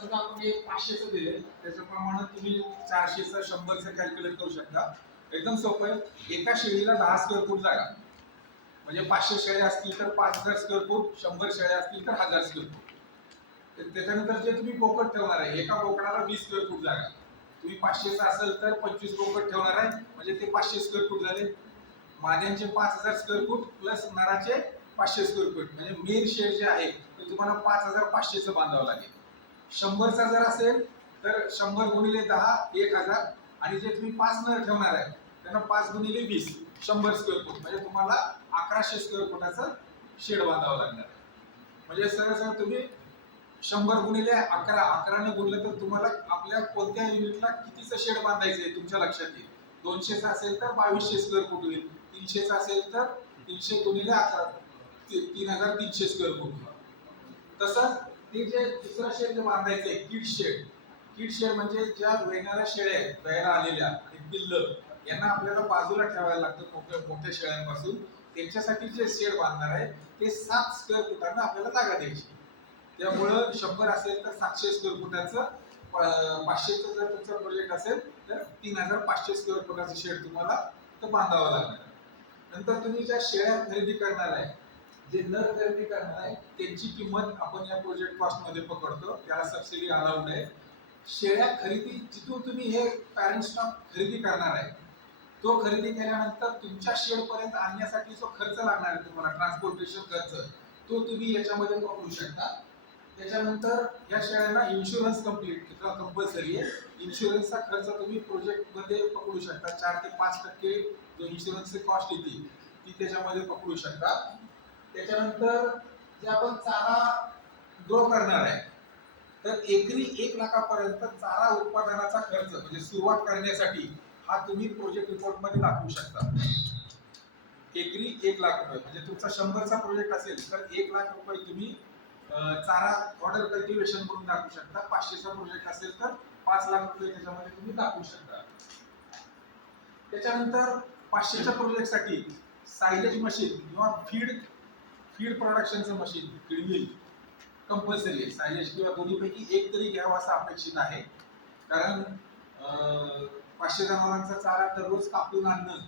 समजा तुम्ही हे पाचशेचं दिले त्याच्याप्रमाणे तुम्ही चारशेचं शंभरचं कॅल्क्युलेट करू शकता. एकदम सोपं आहे. एका शेळीला दहा स्क्वेअर फूट जागा म्हणजे पाचशे शेळ्या असतील तर पाच हजार स्क्वेअर फूट शंभर शेळ्या असतील तर हजार स्क्वेअर फूट तर त्याच्यानंतर जे तुम्ही बोकड ठेवणार आहे एका बोकडाला वीस स्क्वेअर फूट जागा तुम्ही पाचशेचं असेल तर पंचवीस बोकड ठेवणार आहे. म्हणजे ते पाचशे स्क्वेअर फूट झाले. माद्यांचे पाच हजार स्क्वेअर फूट प्लस नराचे पाचशे स्क्वेअर फूट म्हणजे मेन शेड जे आहे ते तुम्हाला पाच हजार पाचशेचं बांधावं लागेल. शंभरचा जर असेल तर शंभर गुणिले दहा एक हजार. आणि जे तुम्ही पाच नर ठेवणार आहे त्यांना पाच गुणिले वीस. शंभर स्क्वेअर फूट म्हणजे तुम्हाला अकराशे स्क्वेअर फुटाचं शेड बांधावं लागणार आहे. म्हणजे सरळ सरळ तुम्ही शंभर गुणिले अकरा अकराने गुणलं तर तुम्हाला आपल्या कोणत्या युनिटला कितीचं शेड बांधायचं आहे तुमच्या लक्षात येईल. दोनशेचं असेल तर बावीसशे स्क्वेअर फूट होईल. तीनशेचं असेल तर तीनशे गुणिले अकरा ती- तीन हजार तीनशे स्क्वेअर फूट तसंच ते जे दुसरं शेड जे बांधायचं आहे किड शेड किड शेड म्हणजे ज्या वेणाऱ्या शेळ्या आहेत तयार आलेल्या आणि पिल्ल यांना आपल्याला बाजूला ठेवायला लागतं मोठ्या मोठ्या शेळ्यांपासून. त्यांच्यासाठी जे शेड बांधणार आहे ते सात स्क्वेअर फुटांना आपल्याला जागा द्यायची. त्यामुळं शंभर असेल तर सातशे स्क्वेअर फुटाचं पाचशेचं जर तुमचा प्रोजेक्ट असेल तर तीन हजार पाचशे स्क्वेअर फुटाचं शेड तुम्हाला तर बांधावं लागणार. नंतर तुम्ही ज्या शेळ्या खरेदी करणार आहे जे नर खरेदी करणार आहे त्यांची किंमत आपण या प्रोजेक्ट कॉस्टमध्ये पकडतो. त्याला सबसिडी अलाउड आहे. शेळ्या खरेदी जिथून तुम्ही हे पॅरेंट स्टॉक खरेदी करणार आहे तो खरेदी केल्यानंतर तुमच्या शेड पर्यंत आणण्यासाठी जो खर्च लागणार आहे तुम्हाला ट्रान्सपोर्टेशन खर्च तो तुम्ही याच्यामध्ये पकडू शकता. त्याच्यानंतर या शेळ्यांना इन्शुरन्स कंप्लीट कंपल्सरी आहे. इन्शुरन्सचा खर्च तुम्ही प्रोजेक्टमध्ये पकडू शकता. चार ते पाच टक्के जो इन्शुरन्सची कॉस्ट येते ती त्याच्यामध्ये पकडू शकता. त्याच्यानंतर जे आपण चारा ग्रो करणार आहे तर एकरी एक लाखापर्यंत चारा उत्पादनाचा खर्च म्हणजे सुरुवात करण्यासाठी हा तुम्ही प्रोजेक्ट रिपोर्टमध्ये दाखवू शकता. एकरी एक लाख रुपये म्हणजे तुमचा शंभरचा प्रोजेक्ट असेल तर एक लाख रुपये तुम्ही चारा ऑर्डर कल्टिवेशन करून दाखवू शकता. पाचशेचा प्रोजेक्ट असेल तर पाच लाख रुपये त्याच्यामध्ये तुम्ही दाखवू शकता. त्याच्यानंतर पाचशेच्या प्रोजेक्टसाठी सायलेज मशीन किंवा फीड कीड प्रोडक्शनचं मशीन फीड मिल कंपल्सरी आहे सायलेज किंवा दोन्हीपैकी एक तरी घ्यावं असं अपेक्षित आहे. कारण पाचशे जनावरांचा चारा दररोज कापून आणणं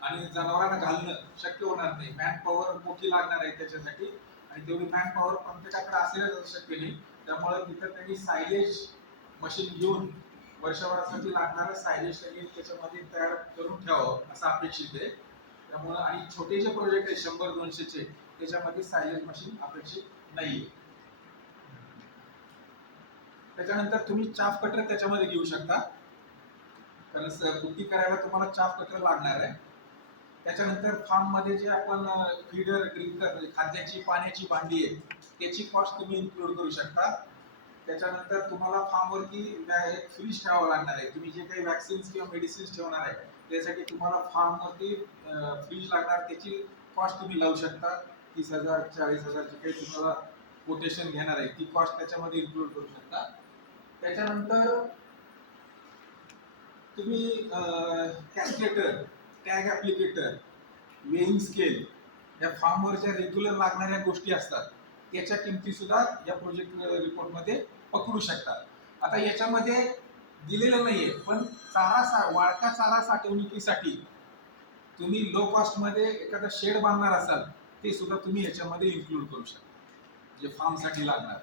आणि जनावरांना घालणं शक्य होणार नाही. मॅन पॉवर मोठी लागणार आहे त्याच्यासाठी आणि तेवढी मॅन पॉवर प्रत्येकाकडे असेलच शक्य नाही. त्यामुळे तिथं त्यांनी सायलेज मशीन घेऊन वर्षभरासाठी लागणारं सायलेज त्यांनी त्याच्यामध्ये तयार करून ठेवावं असं अपेक्षित आहे. त्यामुळं आणि छोटे जे प्रोजेक्ट आहेत शंभर दोनशेचे त्याच्यामध्ये सायलेंट मशीन अपेक्षित नाहीये. त्याच्यानंतर तुम्ही चाफ कटर त्याच्यामध्ये घेऊ शकता. कारण स- करायला तुम्हाला चाफ कटर लागणार आहे. त्याच्यानंतर फार्ममध्ये जे आपण फीडर ड्रिंकर म्हणजे खाद्याची पाण्याची भांडी आहे त्याची कॉस्ट तुम्ही इन्क्लूड करू शकता. त्याच्यानंतर तुम्हाला फार्मवरती एक फ्रीज ठेवावं लागणार आहे. तुम्ही जे काही वॅक्सिन्स किंवा मेडिसिन्स ठेवणार आहे त्यासाठी तुम्हाला फार्मवरती फ्रीज लागणार त्याची कॉस्ट तुम्ही लावू शकता. तीस हजार चाळीस हजार काही तुम्हाला कोटेशन घेणार आहे. ती कॉस्ट त्याच्यामध्ये इन्क्लूड करू शकता. त्याच्यानंतर तुम्ही calculator tag applicator weighing scale या फार्मवरच्या रेग्युलर लागणाऱ्या गोष्टी असतात. त्याच्या किमती सुद्धा या प्रोजेक्ट रिपोर्टमध्ये पकडू शकतात आता याच्यामध्ये दिलेलं नाहीये. पण चारा सा वाळका चारा साठवणुकीसाठी तुम्ही लो कॉस्टमध्ये एखादा शेड बांधणार असाल ते सुद्धा तुम्ही याच्यामध्ये इन्क्लूड करू शकता. जे फार्मसाठी लागणार.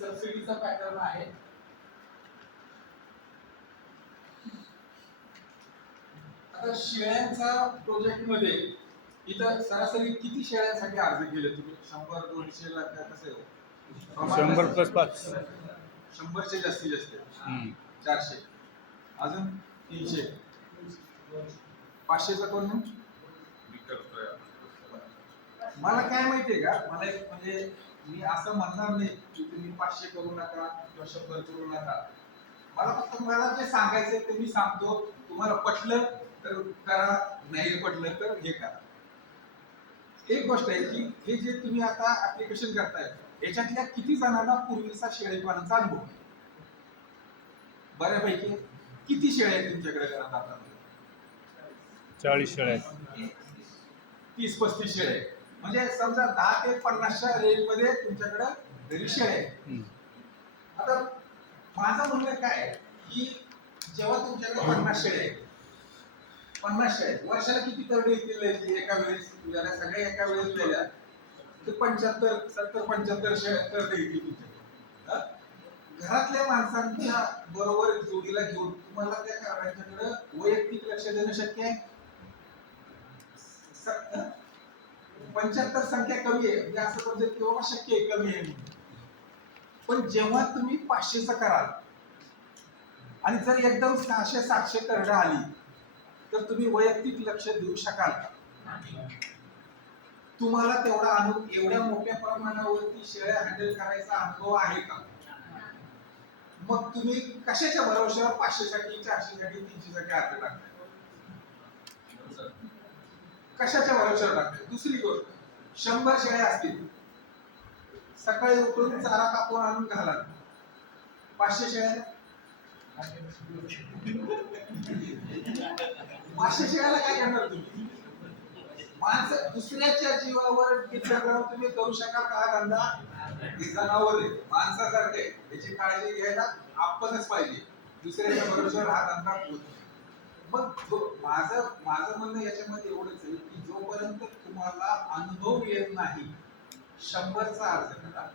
सबसिडीचा पॅटर्न आहे. आता शेळ्यांचा प्रोजेक्टमध्ये इथं सरासरी किती शेळ्यांसाठी अर्ज केले तुम्ही? शंभर दोनशे लाख कसं शंभर? प्लस पाच. शंभरचे जास्तीत जास्त. चारशे. अजून तीनशे. पाचशेचा कोण? मला काय माहितीये का? मला एक म्हणजे मी असं म्हणणार नाही की तुम्ही पाचशे करू नका किंवा शंभर करू नका. मला फक्त मला जे सांगायचंय ते मी सांगतो. तुम्हाला पटलं? तर करा नाही पटलं तर हे करा. एक गोष्ट आहे की हे जे तुम्ही आता ऍप्लिकेशन करताय याच्यातल्या किती जणांना पूर्वीचा शेळीपालनाचा अनुभव आहे? बऱ्यापैकी किती शेळ्या आहेत तुमच्याकडे घरात आता? चाळीस शेळ्या आहेत. तीस पस्तीस शेळ्या आहेत. म्हणजे समजा दहा ते पन्नासच्या रेंजमध्ये तुमच्याकडे घरी शेळ्या आहेत. हम्म. आता माझं म्हणणं काय आहे, की जेव्हा तुमच्याकडे पन्नास शेळ्या आहेत पन्नास आहेत वर्षाला किती तरडी येतील एका वेळेस? तुझ्याला सगळ्या एका वेळेस दिल्या तर पंच्याहत्तर सत्तर पंच्याहत्तर तरडी करडे येतील घरातल्या माणसांच्या बरोबर जोडीला घेऊन तुम्हाला त्या कारणांच्याकडे वैयक्तिक लक्ष देणं शक्य आहे? पंच्याहत्तर संख्या कमी आहे. म्हणजे असं समजेल की बाबा शक्य आहे कमी आहे पण जेव्हा तुम्ही पाचशेच कराल आणि जर एकदम सहाशे सातशे करडं आली तर तुम्ही वैयक्तिक लक्ष देऊ शकाल का? तुम्हाला तेवढा अनुभव एवढ्या मोठ्या प्रमाणावरती शेळ्या हँडल करायचा अनुभव आहे का? मग तुम्ही कशाच्या भरवशावर पाचशे साठी चारशे साठी तीनशे साठी अर्ज टाकताय कशाच्या भरवशावर टाकता दुसरी गोष्ट शंभर शेळ्या असतील. सकाळी उठून चारा कापून आणून घाला पाचशे शेळ्या पाचशे शिकायला काय करणार तुम्ही? माणसं दुसऱ्याच्या जीवावर डिपेंड तुम्ही करू शकाल का धंदा? हे जनावर आहे माणसासारखे याची काळजी घ्यायला आपणच पाहिजे. दुसऱ्याच्या भरोश्यावर हा धंदा होत मग जो- माझं माझं म्हणणं याच्यामध्ये एवढंच आहे की जोपर्यंत तुम्हाला अनुभव येत नाही शंभरचा अर्ज करा.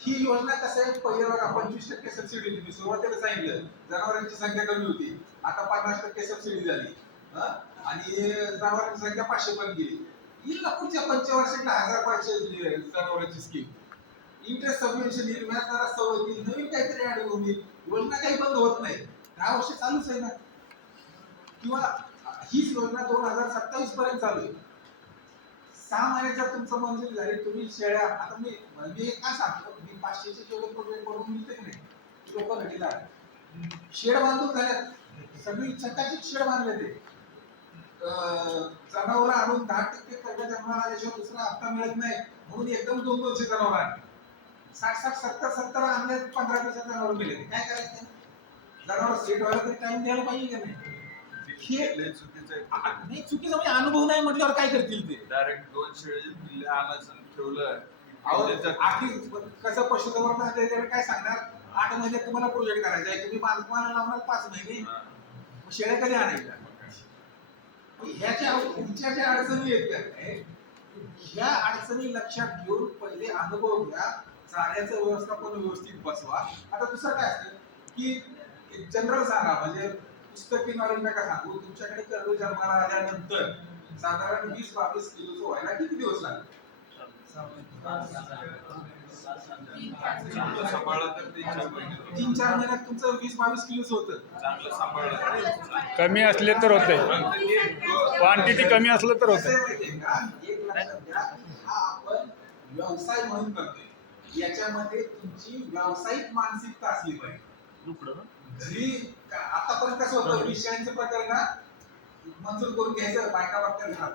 ही योजना कसं आहे? पहिल्या पंचवीस टक्के सबसिडी दिली. सुरुवातीला सांगितलं. जनावरांची संख्या कमी होती. आता पन्नास टक्के सबसिडी झाली. आणि जनावरांची संख्या पाचशे पण गेली. येईल ना पुढच्या पंचवर्षाला हजार पाचशे जनावरांची स्कीम इंटरेस्ट सबवेन्शन येईल व्याज दरात सवय येईल नवीन काहीतरी ऍड होईल योजना काही बंद होत नाही. दहा वर्ष चालूच आहे ना. किंवा हीच योजना दोन हजार सत्तावीस पर्यंत चालू आहे. सहा महिन्याचा तुमचं मंजूर झाली. तुम्ही शेळ्या आता मी मी एक काय सांगतो. पाचशेचे जेवढे प्रोजेक्ट बनवून मिळते की नाही? लोक घडीला शेड बांधून झाल्यात. सगळी चकाचक शेड बांधले ते. जनावर आणून दहा टक्के कर्ज जन्माला आल्याशिवाय दुसरा हप्ता मिळत नाही. म्हणून एकदम दोन दोनशे जनावर आणले. साठ साठ सत्तर सत्तर आणले पंधरा दिवसात जनावर मिळले काय करायचं? जनावर सेट व्हायला तरी टाइम द्यायला पाहिजे का नाही? हे चुकीचं म्हणजे अनुभव नाही म्हटल्यावर काय करतील ते? डायरेक्ट दोन शेळी पिल्ले आणायचं आणि ठेवलं. आखी कसं पशुसंवर्धन त्याच्याकडे काय सांगणार? आठ महिन्यात तुम्हाला प्रोजेक्ट करायचा आहे. तुम्ही बांधकामाला लावणार पाच महिने. मग शेळ्या कधी आणायच्या? ह्याच्या पुढच्या ज्या अडचणी काय, ह्या अडचणी लक्षात घेऊन पहिले अनुभव घ्या. चाऱ्याचं व्यवस्थापन व्यवस्थित बसवा. आता दुसरं काय असतं की जनरल सांगा. म्हणजे पुस्तकी नॉलेज नका सांगू. तुमच्याकडे कर्ज जन्माला आल्यानंतर साधारण वीस बावीस किलोचं व्हायला किती दिवस लागले तर तीन चार महिने होतील. तीन चार महिन्यात तुमचं वीस बावीस किलोच होतं. चांगलं सांभाळलं तर कमी असले तर होते. क्वांटिटी कमी असलं तर होते व्यवसाय म्हणून करतोय. याच्यामध्ये तुमची व्यावसायिक मानसिकता असली पाहिजे. का- आतापर्यंत कसं होतं? विषयांचं प्रकरण मंजूर करून घ्यायचं बायका वाटतं घरात.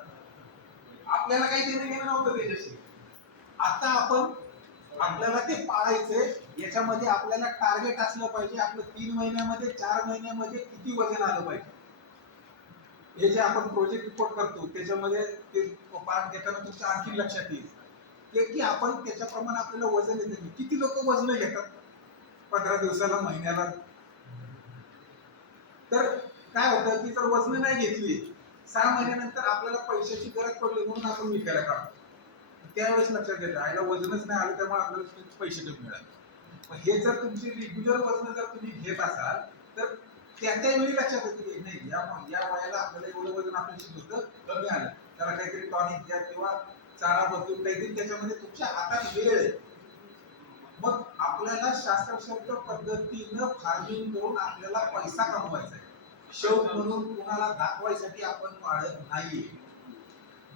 आपल्याला काही देणं घेणं नव्हतं त्याच्याशी. आता आपण आपल्याला ते पाळायचंय. याच्यामध्ये आपल्याला टार्गेट असलं पाहिजे. आपलं तीन महिन्यामध्ये चार महिन्यामध्ये किती वजन आलं पाहिजे? हे जे आपण प्रोजेक्ट रिपोर्ट करतो त्याच्यामध्ये ते पार्ट घेताना तुमच्या आणखी लक्षात येईल. ते की आपण त्याच्याप्रमाणे आपल्याला वजन येते किती लोक वजन घेतात? पंधरा दिवसाला महिन्याला? तर काय होतं की जर वजन नाही घेतली सहा महिन्यानंतर आपल्याला पैशाची गरज पडली म्हणून आपण विकायला काढतो. त्यावेळेस लक्षात येतं आईला वजनच नाही आलं त्यामुळे आपल्याला पैसे कमी मिळाले. मग हे जर तुमची रेग्युलर वजन जर तुम्ही घेत असाल तर त्या त्यावेळी लक्षात येतं की नाही या या वयाला आपल्याला एवढं वजन आपल्याशी होतं कमी आलं. त्याला काहीतरी टॉनिक द्या किंवा चारा बदलून काहीतरी त्याच्यामध्ये तुमच्या हातात वेळ आहे. मग आपल्याला शास्त्रशब्द पद्धतीनं फार्मिंग करून आपल्याला पैसा कमवायचा आहे. शौक म्हणून कुणाला दाखवायसाठी आपण पाळत नाहीये.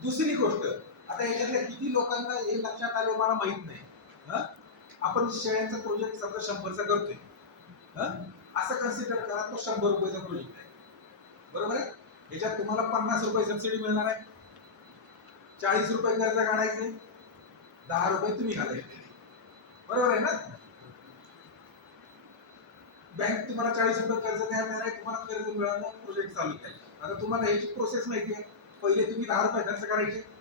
दुसरी गोष्ट आता याच्यातल्या किती लोकांना हे लक्षात आले मला माहीत नाही. हं? आपण शेळ्यांचा प्रोजेक्ट समजा शंभरचा करतोय. असं कन्सिडर करा तो शंभर रुपयाचा प्रोजेक्ट आहे. बरोबर आहे? याच्यात तुम्हाला पन्नास रुपये सबसिडी मिळणार आहे. चाळीस रुपये कर्ज काढायचे. दहा रुपये तुम्ही घालायचे. बरोबर आहे ना? बँक तुम्हाला चाळीस रुपये कर्ज देणार आहे तुम्हाला कर्ज मिळालं प्रोजेक्ट चालू आहे. आता तुम्हाला ह्याची प्रोसेस माहिती आहे. पहिले तुम्ही दहा रुपये खर्च करायचे.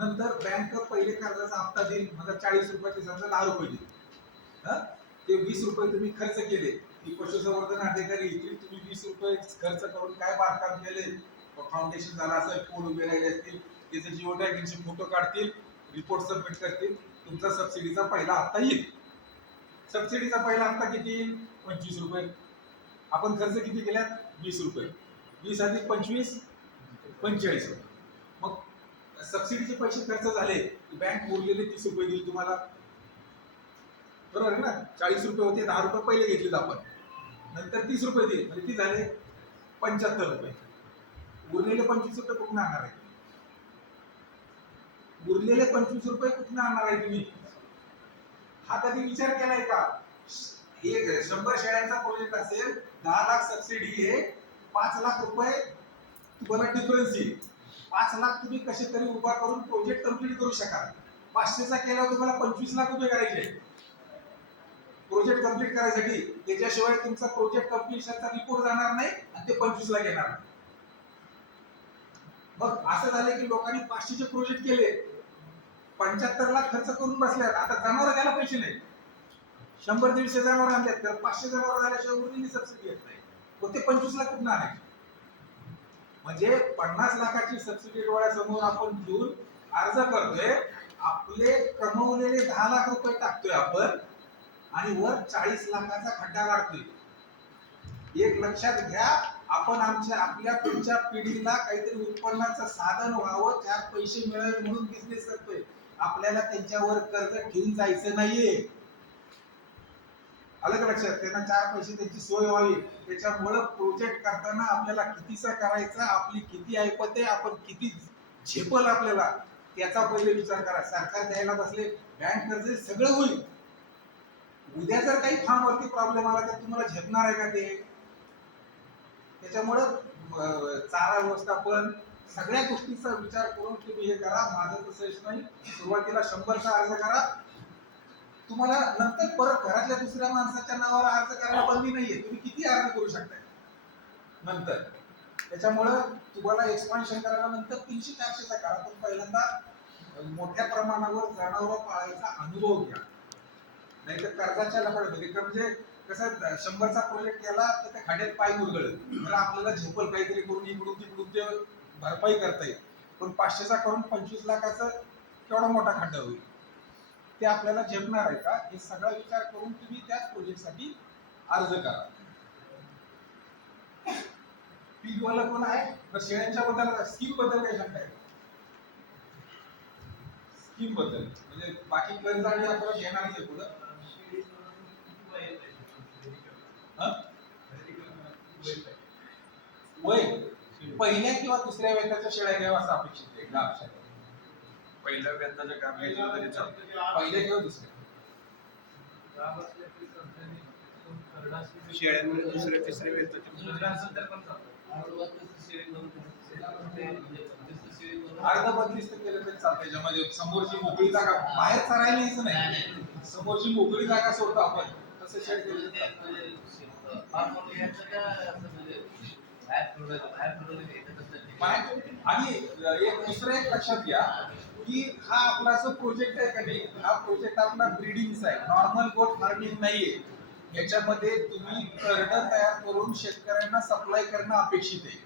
नंतर बँक पहिले कर्जाचा हप्ता देईल मला चाळीस रुपयाचे समजा दहा रुपये देईल ते वीस रुपये तुम्ही खर्च केले. की पशुसंवर्धन अधिकारी येतील तुम्ही वीस रुपये खर्च करून काय बांधकाम केले? फाउंडेशन झालं असेल पोल उभे राहिले असतील त्याचे जिओ टॅगिंगचे फोटो काढतील रिपोर्ट सबमिट करतील. तुमचा सबसिडीचा पहिला हप्ता येईल. सबसिडीचा पहिला हप्ता किती येईल? पंचवीस रुपये. आपण खर्च किती केल्यात? वीस रुपये. वीस अधिक पंचवीस पंचेचाळीस रुपये. सबसिडीचे पैसे खर्च झाले. बँक उरलेले तीस रुपये देईल तुम्हाला. बरोबर आहे ना? चाळीस रुपये होते दहा रुपये पहिले घेतलेत आपण. नंतर तीस रुपये देईल. म्हणजे ती झाले पंच्याहत्तर रुपये. उरलेले पंचवीस रुपये कुठून आणणार आहे? उरलेले पंचवीस रुपये कुठून आणणार आहे तुम्ही? हा कधी विचार केलाय का? एक शंभर शेळ्यांचा प्रोजेक्ट असेल दहा लाख सबसिडी आहे पाच लाख रुपये तुम्हाला डिफरन्स येईल. पाच लाख तुम्ही कसे तरी उभा करून प्रोजेक्ट कंप्लीट करू शकाल. पाचशेचा केल्यावर तुम्हाला पंचवीस लाख रुपये करायचे प्रोजेक्ट कंप्लीट करायसाठी त्याच्याशिवाय तुमचा प्रोजेक्ट कम्प्लिशनचा रिपोर्ट जाणार नाही आणि ते पंचवीस लाख येणार मग असं झालं की लोकांनी पाचशेचे प्रोजेक्ट केले. पंच्याहत्तर लाख खर्च करून बसल्यात. आता जनावर घ्यायला पैसे नाही शंभर दीडशे जनावर आणल्यात. तर पाचशे जनावर झाल्याशिवाय सबसिडी येत नाही. मग ते पंचवीस लाख कुठून आणायचे? म्हणजे पन्नास लाखाची सबसिडी डोळ्यासमोर आपण घेऊन अर्ज करतोय. आपले कमवलेले दहा लाख रुपये टाकतोय आपण आणि वर चाळीस लाखाचा खड्डा काढतोय एक लक्षात घ्या आपण आमच्या आपल्या पुढच्या पिढीला काहीतरी उत्पन्नाचं साधन व्हावं चार पैसे मिळावे म्हणून बिझनेस करतोय. आपल्याला त्यांच्यावर कर्ज घेऊन जायचं नाहीये. आलं का लक्षात. त्यांना चार पैसे त्यांची सोय व्हावी. त्याच्यामुळं प्रोजेक्ट करताना आपल्याला कितीचा करायचा आपली किती ऐपत आहे आपण किती झेपल आपल्याला त्याचा पहिले विचार करा. सरकार द्यायला बसले बँक कर्ज सगळं होईल. उद्या जर काही फार्म वरती प्रॉब्लेम आला तर तुम्हाला झेपणार आहे का ते? त्याच्यामुळं चारा व्यवस्थापन सगळ्या गोष्टीचा विचार करून तुम्ही हे करा. माझं तसं नाही. सुरुवातीला शंभरचा अर्ज करा. तुम्हाला नंतर परत घरातल्या दुसऱ्या माणसाच्या नावावर अर्ज करायला बंदी नाहीये. तुम्ही किती अर्ज करू शकताय? नंतर. त्याच्यामुळं तुम्हाला एक्सपान्शन करायला नंतर तीनशे चारशेचा करा पण पहिल्यांदा मोठ्या प्रमाणावर जनावर पाळायचा अनुभव घ्या. नाहीतर कर्जाच्या लफड्यामध्ये म्हणजे कसं शंभरचा प्रोजेक्ट केला तर त्या खाड्यात पाय मुरगळत तर आपल्याला झेपल काहीतरी करून इकडून तिकडून ते भरपाई करता येईल. पण पाचशेचा करून पंचवीस लाखाचं केवढा मोठा खड्डा होईल? ते आपल्याला झेपणार आहे का? हे सगळा विचार करून तुम्ही त्या प्रोजेक्टसाठी अर्ज करा. पीक वाला कोण आहे? तर शेळ्यांच्या बद्दल स्कीमबद्दल काय सांगताय? स्कीमबद्दल. म्हणजे बाकी कर्ज आणि आपल्याला घेणार आहे पुढं. हा? वय. पहिल्या किंवा दुसऱ्या वेताच्या शेळ्या घ्यावा असं अपेक्षित आहे. आहे? पहिल्या व्यताच्या काम घ्यायचं तरी चालतं पहिले किंवा दुसरे? शेळ्यांमध्ये दुसऱ्या तिसऱ्या वेताच्या अर्ध बंदिस्त केलं तरी चालतंय ज्यामध्ये समोरची मोकळी जागा बाहेर चरायला यायचं नाही. समोरची मोकळी जागा सोडतो आपण. तसं शेड केलं आणि एक दुसरं एक लक्षात घ्या. की हा आपला जो प्रोजेक्ट आहे का नाही हा प्रोजेक्ट आपला ब्रीडिंगचा आहे. नॉर्मल गोट फार्मिंग नाहीये. याच्यामध्ये तुम्ही कर्ड तयार करून शेतकऱ्यांना सप्लाय करणं अपेक्षित आहे.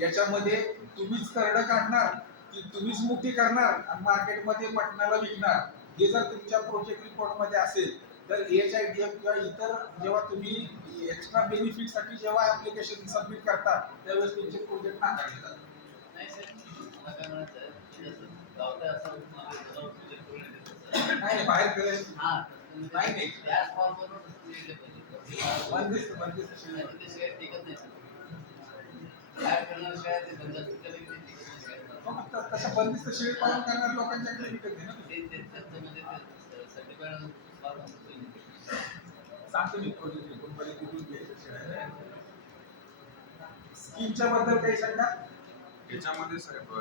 याच्यामध्ये तुम्हीच कर्ड काढणार की तुम्हीच मुक्ती करणार आणि मार्केटमध्ये पटणाला विकणार. हे जर तुमच्या प्रोजेक्ट रिपोर्टमध्ये असेल तर एच आय डी एफ किंवा इतर जेव्हा तुम्ही एक्स्ट्रा बेनिफिटसाठी जेव्हा ऍप्लिकेशन सबमिट करता त्यावेळेस तुमचे प्रोजेक्ट नाकारले जातात. नाही नाही, बाहेर केलं नाही नाही बंदिस्त बंदिस्त तसं बंदिस्त पालन लोकांच्याकडे विकत सांगतो मी प्रोजेक्ट कुठून घ्यायचं स्कीमच्या बद्दल काही सांगा याच्यामध्ये साहेब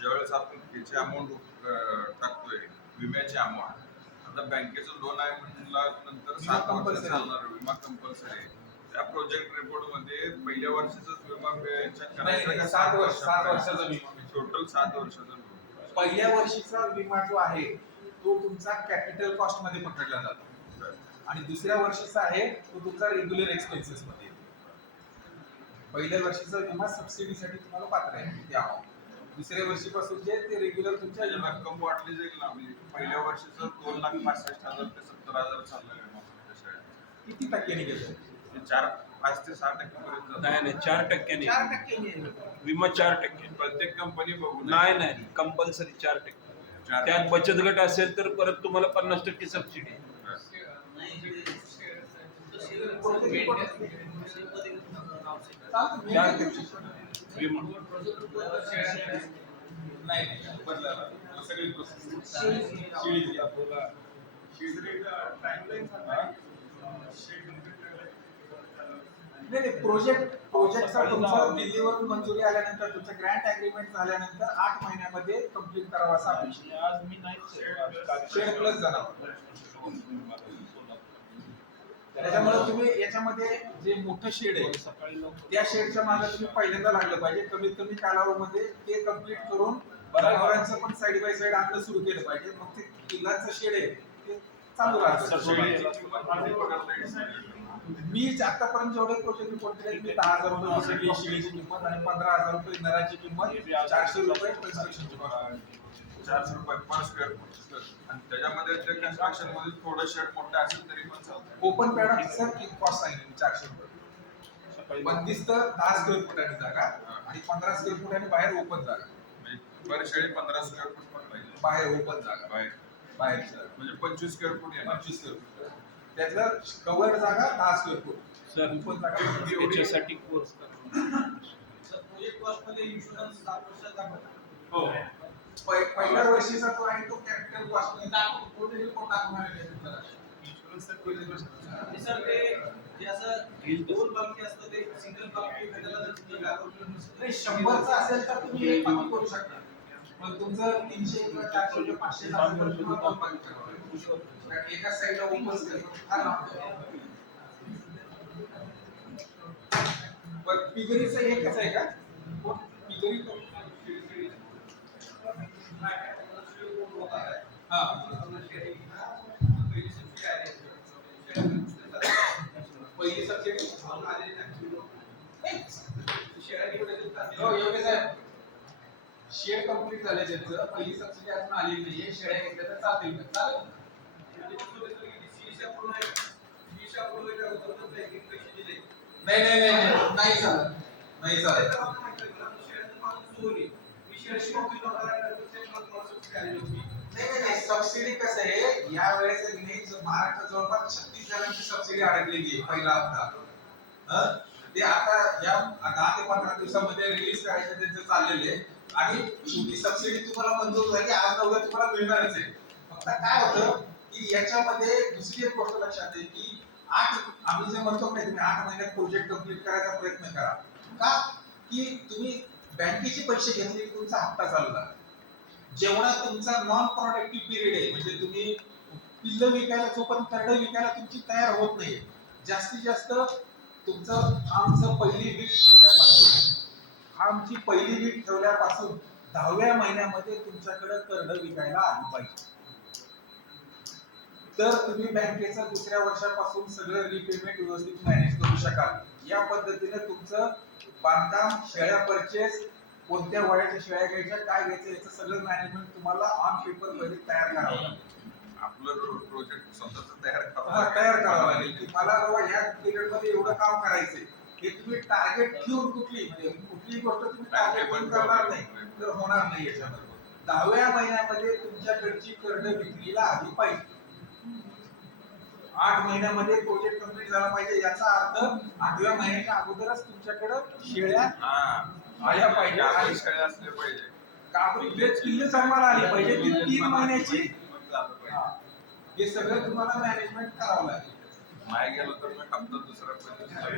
ज्यावेळेस आपण त्याची अमाऊंट टाकतोय विम्याची अमाऊंट आता बँकेचं लोन आहे म्हणलं नंतर सात वर्ष. चालणार विमा कंपल्सरी आहे त्या प्रोजेक्ट रिपोर्टमध्ये पहिल्या वर्षाचाच विमा सात वर्ष सात वर्षाचा. विमा टोटल सात वर्षाचा विमा. पहिल्या वर्षीचा विमा जो आहे तो तुमचा कॅपिटल कॉस्टमध्ये पकडला जातो. आणि दुसऱ्या वर्षीचा आहे तो तुमचा रेग्युलर एक्सपेन्सेस मध्ये. पहिल्या वर्षीचा विमा सबसिडीसाठी तुम्हाला पात्र आहे ते amount. दुसऱ्या वर्षीपासून जे ते रेग्युलर तुमच्या रक्कम वाढली जाईल ना म्हणजे पहिल्या वर्षीचं दोन लाख पासष्ट हजार ते सत्तर हजार चाललं विमा. किती टक्क्यांनी घेतो चार पाच ते सहा टक्के पर्यंत नाही. नाही चार टक्क्याने चार टक्क्यांनी विमा चार टक्के प्रत्येक कंपनी बघू नाही नाही कंपल्सरी चार टक्के त्यात बचत गट असेल तर परत तुम्हाला पन्नास टक्के सबसिडी मी नाही नाही नाही नाही प्रोजेक्ट प्रोजेक्टचा तुमचा दिल्लीवरून मंजुरी आल्यानंतर तुमचं ग्रँट अग्रीमेंट झाल्यानंतर आठ महिन्यामध्ये कंप्लीट करावा असा अपेक्षित शेड प्लस जनावर त्याच्यामुळे तुम्ही याच्यामध्ये जे मोठं शेड आहे त्या शेडच्या मागे तुम्ही पहिल्यांदा लागलं पाहिजे. कमीत कमी कालावधीमध्ये ते कंप्लीट करून जनावरांचं पण साईड बाय साईड आणणं सुरू केलं पाहिजे. मग ते किल्लाचं शेड आहे ते चालू राहतं. मी आतापर्यंत जेवढे प्रोजेक्ट रिपोर्ट केले मी दहा हजार रुपये शिळीची किंमत आणि पंधरा हजार रुपये नराची किंमत चारशे रुपये कन्स्ट्रक्शनची चारशे रुपये पर स्क्वेअर फूट आणि त्याच्यामध्ये ते कन्स्ट्रक्शनमध्ये थोडं शेड मोठं असेल तरी पण चालतं. ओपन पॅड सर कॉस्ट सांगितली चारशे रुपये. बंदिस्त दहा स्क्वेअर फुटाची जागा आणि पंधरा स्क्वेअर फुटाने बाहेर ओपन जागा. म्हणजे पर शेळी पंधरा स्क्वेअर फूट पण पाहिजे. बाहेर ओपन जागा. बाहेर. बाहेरची जागा. म्हणजे पंचवीस स्क्वेअर फूट येणार. पंचवीस स्क्वेअर फूट त्यातलं कवर्ड जागा दहा स्क्वेअर फूट सर ओपन जागा. त्याच्यासाठी कोर्स हो. पहि- पहिल्या वर्षीचा जो आहे तो कॅपिटल कॉस्ट कोणतेही रिपोर्ट दाखवणार आहे. सर ते जे असं दोन असतं ते सिंगल भेटायला नाही शंभरचा असेल तर तुम्ही एक बाकी करू शकता. मग तुमचं तीनशे किंवा चारशे किंवा पाचशे दोन बाकी करावं एका साईडला ओपन फार पिगरीचं एकच आहे का? कोण? पिगरी कोण? पहिली सबसिडी योग्य साहेब शेअर कंप्लीट झाले त्यांचं पहिली सबसिडी अजून आली नाहीये शेळ्या घेतल्या तर चालतील का? चालेल नाही नाही नाही नाही चालत नाही चालत नाही नाही नाही सबसिडी कसं आहे या वेळेस महाराष्ट्र जवळपास छत्तीस जणांची सबसिडी अडकलेली आहे पहिला हप्ता. ते आता या दहा ते पंधरा दिवसामध्ये रिलीज करायचं त्यांचं चाललेले आणि शेवटी सबसिडी तुम्हाला मंजूर झाली आज उद्या तुम्हाला मिळणारच आहे. फक्त काय होतं की याच्यामध्ये दुसरी एक गोष्ट लक्षात आहे की आठ आम्ही जे म्हणतो नाही तुम्ही आठ महिन्यात प्रोजेक्ट कंप्लीट करायचा प्रयत्न करा. का? की तुम्ही बँकेचे पैसे घेतले की तुमचा हप्ता चालू लागला जेवढा तुमचा नॉन प्रोडक्टिव्ह पिरियड आहे म्हणजे तुम्ही पिल्ल विकायला जोपर्यंत करडं विकायला तुमची तयार होत नाही जास्तीत जास्त तुमचं फार्मचं पहिली वीक ठेवल्यापासून फार्मची पहिली वीक ठेवल्यापासून दहाव्या महिन्यामध्ये तुमच्याकडे करडं विकायला आली पाहिजे. तर तुम्ही बँकेचं दुसऱ्या वर्षापासून सगळं रिपेमेंट व्यवस्थित मॅनेज करू शकाल. या पद्धतीने तुमचं बांधकाम शेळ्या परचेस कोणत्या वयाच्या शेळ्या घ्यायच्या काय घ्यायचं याचं सगळं मॅनेजमेंट तुम्हाला ऑन पेपरमध्ये तयार करावं लागेल आपलं प्रोजेक्ट स्वतःच तयार करावं तयार करावं लागेल की मला बाबा ह्या पिरियडमध्ये एवढं काम करायचंय. हे तुम्ही टार्गेट ठेवून कुठली? म्हणजे कुठलीही गोष्ट तुम्ही टार्गेट ठेवून करणार नाही. तर होणार नाही याच्यामध्ये दहाव्या महिन्यामध्ये तुमच्याकडची कर्ज विक्रीला आली पाहिजे. आठ महिन्यामध्ये प्रोजेक्ट कंप्लीट झाला पाहिजे याचा अर्थ आठव्या महिन्याच्या अगोदरच तुमच्याकडे शेळ्या आल्या पाहिजे आणि आणि शेळ्या असल्या पाहिजे काबूल किल्ले जन्माला आली पाहिजे ती तीन महिन्याची? हा. सगळं तुम्हाला मॅनेजमेंट करावं लागेल. नाही गेलं तर मी दुसरा पद्धतीचा